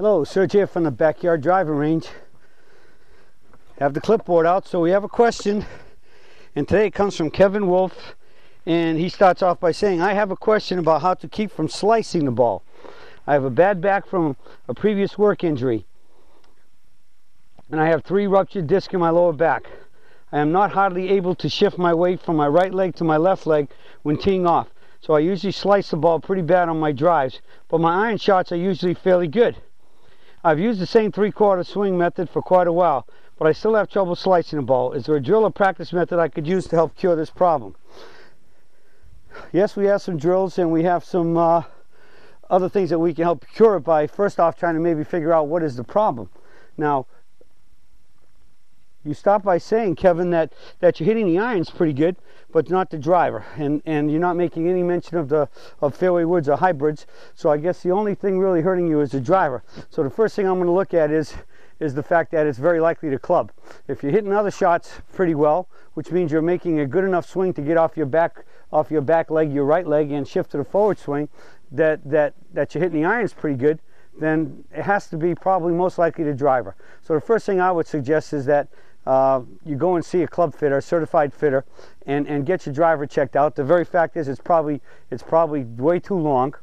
Hello, Serge here from the Backyard Driving Range. Have the clipboard out, so we have a question, and today it comes from Kevin Wolf, and he starts off by saying, I have a question about how to keep from slicing the ball. I have a bad back from a previous work injury, and I have 3 ruptured discs in my lower back. I am not hardly able to shift my weight from my right leg to my left leg when teeing off, so I usually slice the ball pretty bad on my drives, but my iron shots are usually fairly good. I've used the same 3/4 swing method for quite a while, but I still have trouble slicing the ball. Is there a drill or practice method I could use to help cure this problem? Yes, we have some drills, and we have some other things that we can help cure it by, first off, trying to maybe figure out what is the problem. Now, you start by saying, Kevin, that you're hitting the irons pretty good, but not the driver, and you're not making any mention of fairway woods or hybrids. So I guess the only thing really hurting you is the driver. So the first thing I'm going to look at is the fact that it's very likely to club. If you're hitting other shots pretty well, which means you're making a good enough swing to get off your back leg, your right leg, and shift to the forward swing, that you're hitting the irons pretty good, then it has to be probably most likely the driver. So the first thing I would suggest is that you go and see a club fitter, a certified fitter, and get your driver checked out. The very fact is it's probably way too long,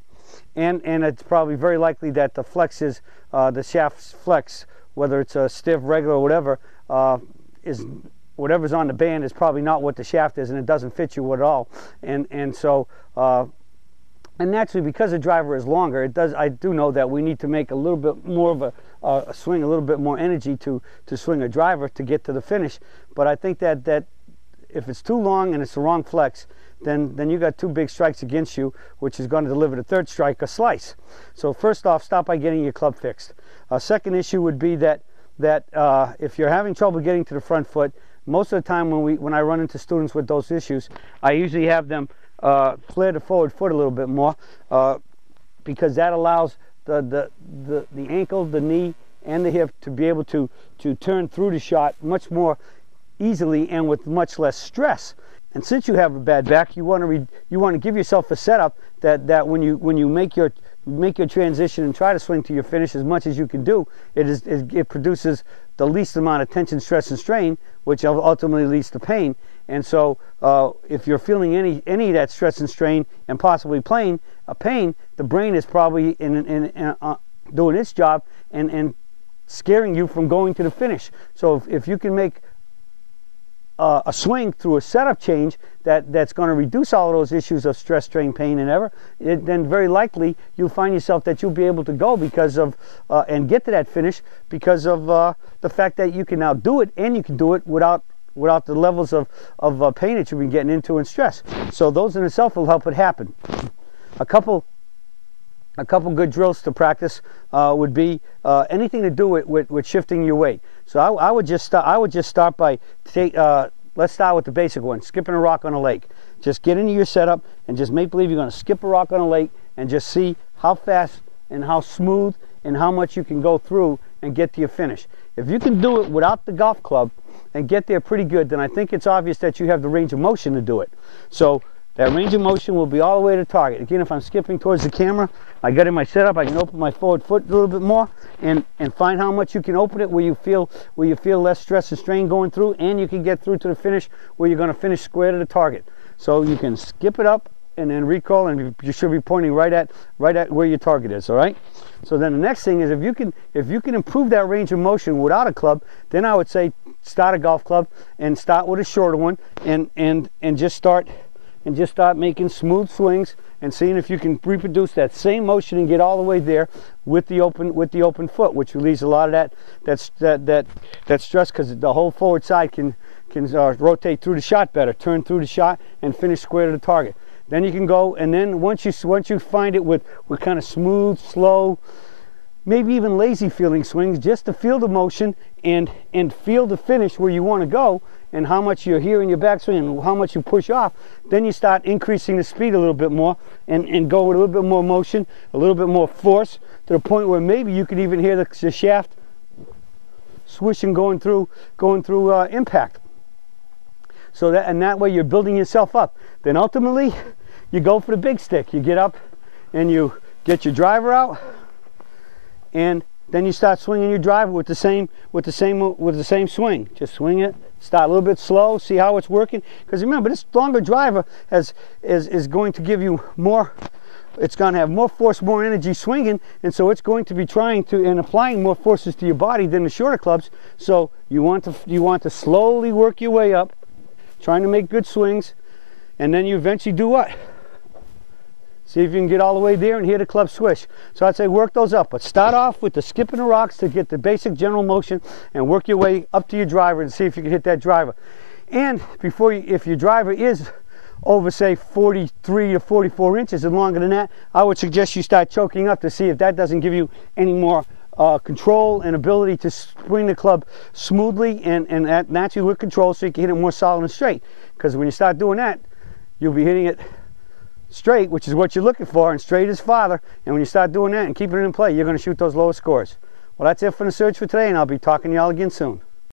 and it's probably very likely that the flex is the shaft's flex, whether it's a stiff, regular, or whatever, is whatever's on the band is probably not what the shaft is, and it doesn't fit you at all. And so and naturally, because the driver is longer, I do know that we need to make a little bit more of a swing, a little bit more energy to swing a driver to get to the finish. But I think that if it's too long and it's the wrong flex, then you got 2 big strikes against you, which is going to deliver the 3rd strike, a slice. So first off, stop by getting your club fixed. Second issue would be that if you're having trouble getting to the front foot, most of the time when I run into students with those issues, I usually have them flare the forward foot a little bit more, because that allows the ankle, the knee, and the hip to be able to turn through the shot much more easily and with much less stress. And since you have a bad back, you want to give yourself a setup that when you make your transition and try to swing to your finish as much as you can do, it produces the least amount of tension, stress, and strain, which ultimately leads to pain. And so if you're feeling any of that stress and strain and possibly pain, the brain is probably doing its job and scaring you from going to the finish. So if you can make a swing through a setup change that's going to reduce all of those issues of stress, strain, pain, and then very likely you'll find yourself that you'll be able to go because of and get to that finish because of the fact that you can now do it, and you can do it without the levels of pain that you've been getting into and stress. So those in itself will help it happen. A couple good drills to practice would be anything to do with shifting your weight. So I would just start by let's start with the basic one: skipping a rock on a lake. Just get into your setup and just make believe you're going to skip a rock on a lake, and just see how fast and how smooth and how much you can go through and get to your finish. If you can do it without the golf club and get there pretty good, then I think it's obvious that you have the range of motion to do it. So that range of motion will be all the way to target. Again, if I'm skipping towards the camera, I got in my setup, I can open my forward foot a little bit more and find how much you can open it where you feel less stress and strain going through, and you can get through to the finish where you're going to finish square to the target. So you can skip it up and then recall, and you should be pointing right at where your target is. All right. So then the next thing is, if you can improve that range of motion without a club, then I would say start a golf club and start with a shorter one, and just start making smooth swings and seeing if you can reproduce that same motion and get all the way there with the open foot, which relieves a lot of that stress, because the whole forward side can rotate through the shot better, turn through the shot, and finish square to the target. Then you can go, and then once you find it with kind of smooth, slow, maybe even lazy feeling swings, just to feel the motion and feel the finish where you want to go, and how much you're here in your backswing and how much you push off, then you start increasing the speed a little bit more and go with a little bit more motion, a little bit more force, to the point where maybe you could even hear the shaft swishing going through impact. So that way you're building yourself up. Then ultimately you go for the big stick. You get up and you get your driver out, and then you start swinging your driver with the same swing. Just swing it. Start a little bit slow. See how it's working. Because remember, this longer driver is going to give you more. It's going to have more force, more energy swinging, and so it's going to be trying to and applying more forces to your body than the shorter clubs. So you want to slowly work your way up, trying to make good swings, and then you eventually do what? See if you can get all the way there and hear the club swish. So I'd say work those up, but start off with the skipping the rocks to get the basic general motion, and work your way up to your driver and see if you can hit that driver. And if your driver is over, say, 43 to 44 inches and longer than that, I would suggest you start choking up to see if that doesn't give you any more control and ability to swing the club smoothly and naturally with control, so you can hit it more solid and straight. Because when you start doing that, you'll be hitting it straight, which is what you're looking for, and straight is farther. And when you start doing that and keeping it in play, you're going to shoot those lower scores. Well, that's it for the search for today, and I'll be talking to y'all again soon.